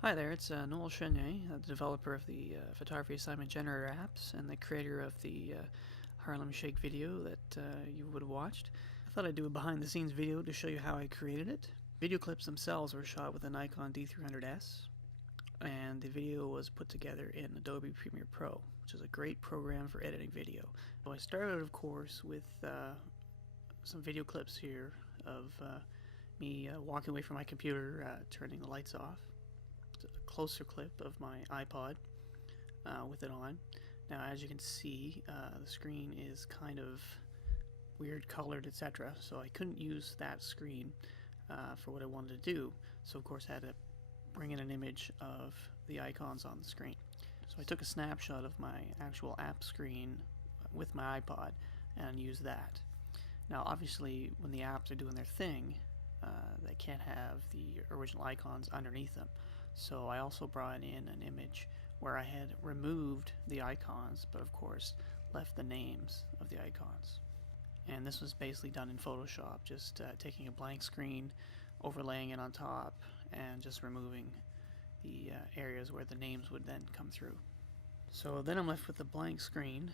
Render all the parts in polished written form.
Hi there, it's Noel Chenier, the developer of the photography assignment generator apps and the creator of the Harlem Shake video that you would have watched. I thought I'd do a behind the scenes video to show you how I created it. Video clips themselves were shot with a Nikon D300s, and the video was put together in Adobe Premiere Pro, which is a great program for editing video. So I started, of course, with some video clips here of me walking away from my computer, turning the lights off. A closer clip of my iPod with it on. Now, as you can see, the screen is kind of weird colored, etc. So I couldn't use that screen for what I wanted to do. So of course I had to bring in an image of the icons on the screen. So I took a snapshot of my actual app screen with my iPod and used that. Now obviously when the apps are doing their thing, they can't have the original icons underneath them. So I also brought in an image where I had removed the icons, but of course left the names of the icons. And this was basically done in Photoshop, just taking a blank screen, overlaying it on top, and just removing the areas where the names would then come through. So then I'm left with a blank screen,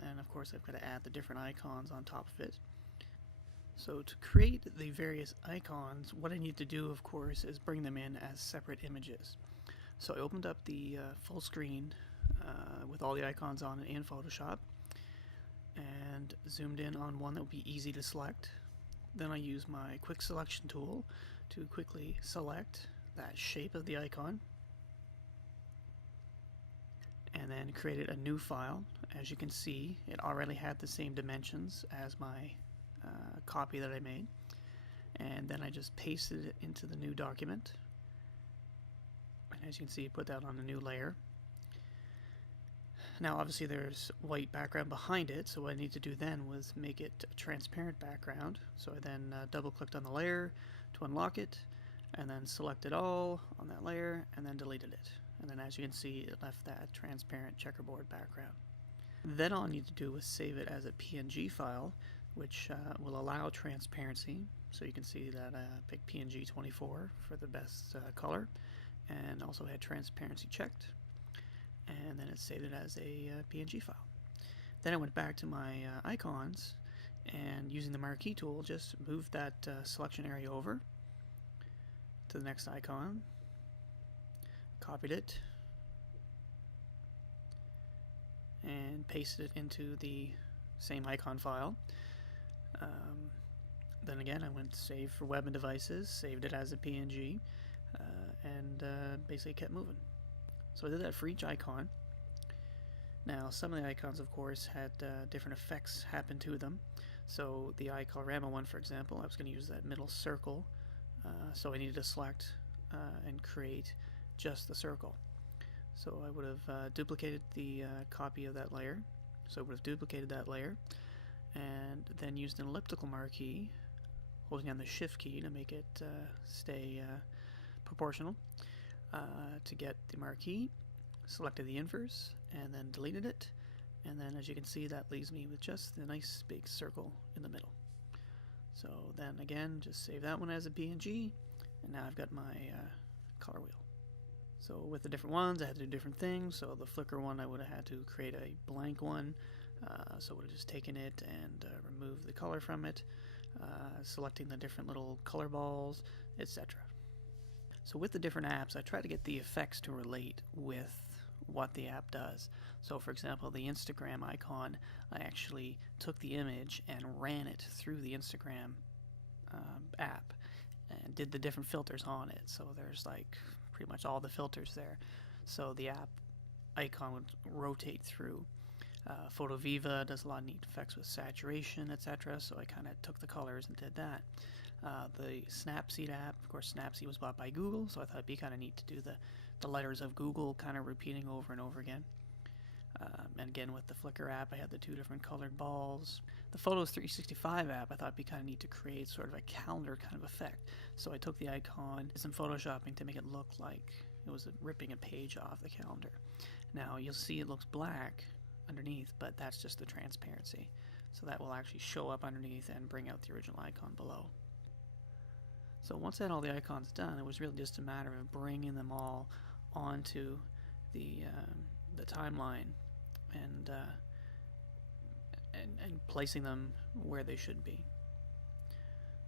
and of course I've got to add the different icons on top of it. So to create the various icons, what I need to do, of course, is bring them in as separate images. So I opened up the full screen with all the icons on it in Photoshop and zoomed in on one that would be easy to select. Then I use my quick selection tool to quickly select that shape of the icon and then created a new file. As you can see, it already had the same dimensions as my copy that I made, and then I just pasted it into the new document, and as you can see, put that on a new layer. Now obviously there's white background behind it, so what I need to do then was make it a transparent background. So I then double clicked on the layer to unlock it, and then selected all on that layer, and then deleted it. And then as you can see, it left that transparent checkerboard background. Then all I need to do was save it as a PNG file, which will allow transparency. So you can see that I picked PNG 24 for the best color, and also had transparency checked, and then it saved it as a PNG file. Then I went back to my icons, and using the marquee tool, just moved that selection area over to the next icon, copied it, and pasted it into the same icon file. Then again, I went to save for web and devices, saved it as a PNG, and basically kept moving. So I did that for each icon. Now, some of the icons, of course, had different effects happen to them. So the iColorama one, for example, I was going to use that middle circle, so I needed to select and create just the circle. So I would have duplicated the copy of that layer. So I would have duplicated that layer, and then used an elliptical marquee, holding down the shift key to make it stay proportional, to get the marquee, selected the inverse, and then deleted it. And then as you can see, that leaves me with just the nice big circle in the middle. So then again, just save that one as a PNG, and now I've got my color wheel. So with the different ones, I had to do different things. So the flicker one, I would have had to create a blank one. So I would have just taken it and removed the color from it, selecting the different little color balls, etc. So with the different apps, I try to get the effects to relate with what the app does. So for example, the Instagram icon, I actually took the image and ran it through the Instagram app and did the different filters on it. So there's like pretty much all the filters there. So the app icon would rotate through. PhotoViva does a lot of neat effects with saturation, etc. So I kind of took the colors and did that. The Snapseed app, of course, Snapseed was bought by Google, so I thought it'd be kind of neat to do the letters of Google kind of repeating over and over again. And again, with the Flickr app, I had the two different colored balls. The Photos 365 app, I thought it'd be kind of neat to create sort of a calendar kind of effect. So I took the icon, did some photoshopping to make it look like it was ripping a page off the calendar. Now you'll see it looks black underneath, but that's just the transparency. So that will actually show up underneath and bring out the original icon below. So once I had all the icons done, it was really just a matter of bringing them all onto the timeline and placing them where they should be.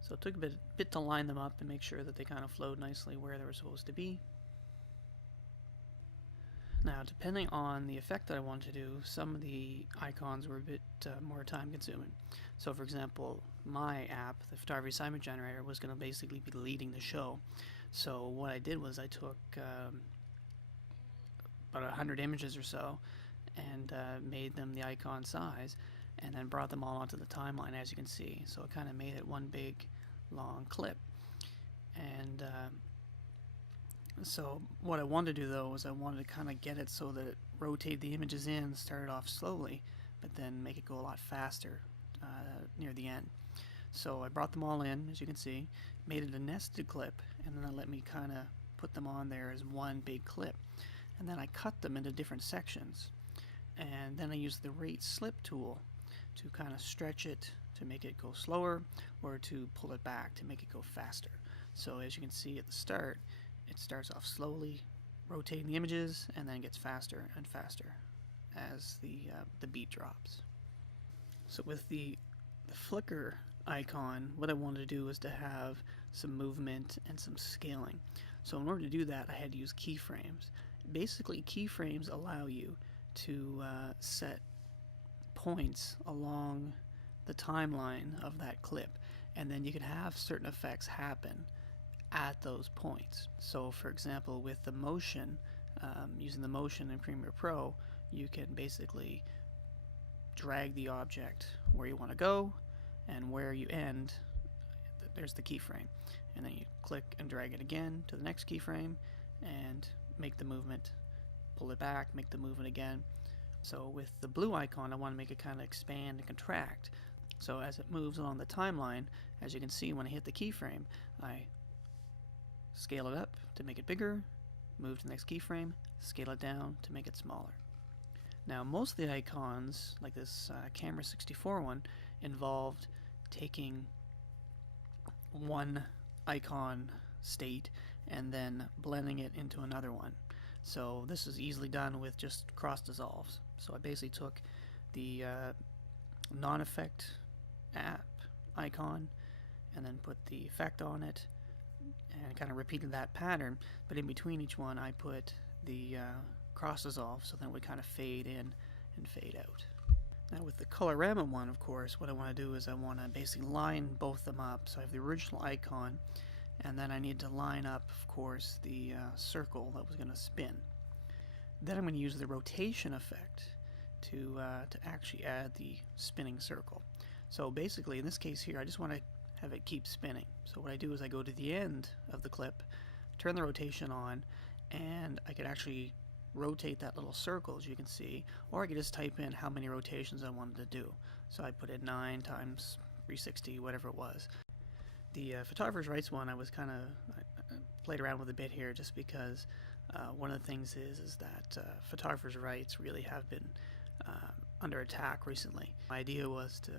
So it took a bit to line them up and make sure that they kind of flowed nicely where they were supposed to be. Now, depending on the effect that I wanted to do, some of the icons were a bit more time consuming. So for example, my app, the photography assignment generator, was going to basically be leading the show. So what I did was I took about 100 images or so and made them the icon size, and then brought them all onto the timeline, as you can see. So it kind of made it one big long clip. And so what I wanted to do though was I wanted to kind of get it so that it rotated the images in, started off slowly, but then make it go a lot faster near the end. So I brought them all in, as you can see, made it a nested clip, and then it let me kind of put them on there as one big clip. And then I cut them into different sections. And then I used the rate slip tool to kind of stretch it to make it go slower, or to pull it back to make it go faster. So as you can see at the start, it starts off slowly, rotating the images, and then gets faster and faster as the beat drops. So with the flicker icon, what I wanted to do was to have some movement and some scaling. So in order to do that, I had to use keyframes. Basically, keyframes allow you to set points along the timeline of that clip, and then you can have certain effects happen at those points. So for example, with the motion, using the motion in Premiere Pro, you can basically drag the object where you want to go, and where you end, there's the keyframe. And then you click and drag it again to the next keyframe and make the movement, pull it back, make the movement again. So with the blue icon, I want to make it kind of expand and contract. So as it moves along the timeline, as you can see when I hit the keyframe, I scale it up to make it bigger, move to the next keyframe, scale it down to make it smaller. Now most of the icons, like this Camera 64 one, involved taking one icon state and then blending it into another one. So this is easily done with just cross dissolves. So I basically took the non-effect app icon and then put the effect on it and kind of repeated that pattern, but in between each one I put the cross dissolve, so then it would kind of fade in and fade out. Now with the Colorama one, of course, what I want to do is I want to basically line both them up. So I have the original icon, and then I need to line up, of course, the circle that was going to spin. Then I'm going to use the rotation effect to actually add the spinning circle. So basically, in this case here, I just want to have it keep spinning. So what I do is I go to the end of the clip, turn the rotation on, and I could actually rotate that little circle, as you can see, or I could just type in how many rotations I wanted to do. So I put in 9 times 360, whatever it was. The Photographer's Rights one, I was kind of played around with a bit here, just because one of the things is that Photographer's Rights really have been under attack recently. My idea was to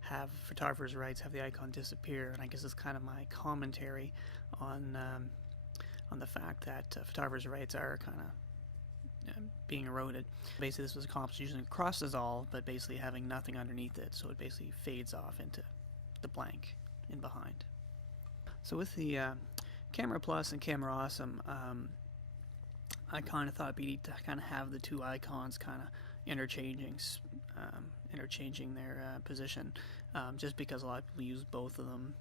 have Photographer's Rights have the icon disappear, and I guess it's kind of my commentary on the fact that Photographer's Rights are kind of being eroded. Basically this was accomplished using a cross dissolve, but basically having nothing underneath it, so it basically fades off into the blank in behind. So with the Camera Plus and Camera Awesome, I kind of thought it'd be neat to kind of have the two icons kind of interchanging their position, just because a lot of people use both of them.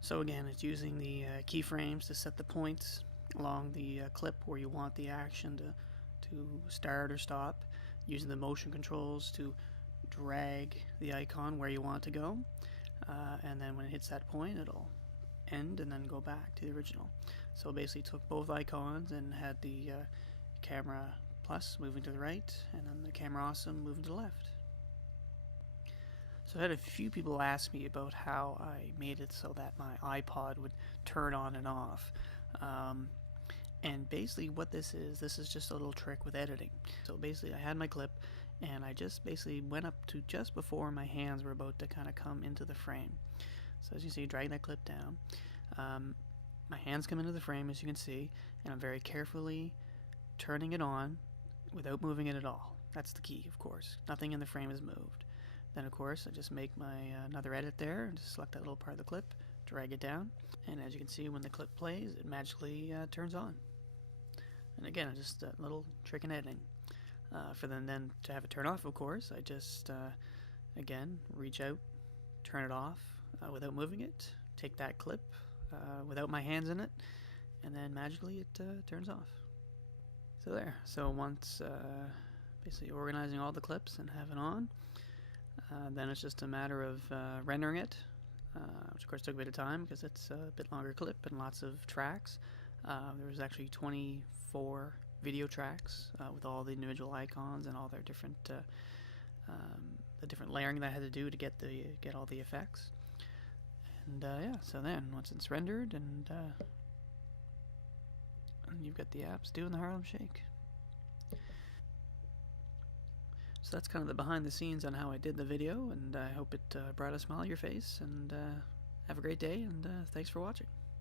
So again, it's using the keyframes to set the points along the clip where you want the action to start or stop, using the motion controls to drag the icon where you want to go, and then when it hits that point it'll end and then go back to the original. So basically took both icons and had the Camera Plus moving to the right and then the Camera Awesome moving to the left. So I had a few people ask me about how I made it so that my iPod would turn on and off. And basically what this is just a little trick with editing. So basically I had my clip and I just basically went up to just before my hands were about to kind of come into the frame. So as you see, drag that clip down. My hands come into the frame, as you can see, and I'm very carefully turning it on without moving it at all. That's the key, of course. Nothing in the frame is moved. Then, of course, I just make my another edit there, and just select that little part of the clip, drag it down, and as you can see, when the clip plays, it magically turns on. And again, just a little trick in editing. For then to have it turn off, of course, I just, again, reach out, turn it off without moving it, take that clip without my hands in it, and then magically it turns off. So there. So once basically organizing all the clips and have it on, then it's just a matter of rendering it, which of course took a bit of time because it's a bit longer clip and lots of tracks. There was actually 24 video tracks with all the individual icons and all their different the different layering that I had to do to get all the effects. And yeah, so then once it's rendered, and you've got the apps doing the Harlem Shake. So that's kind of the behind the scenes on how I did the video, and I hope it brought a smile to your face, and have a great day, and thanks for watching.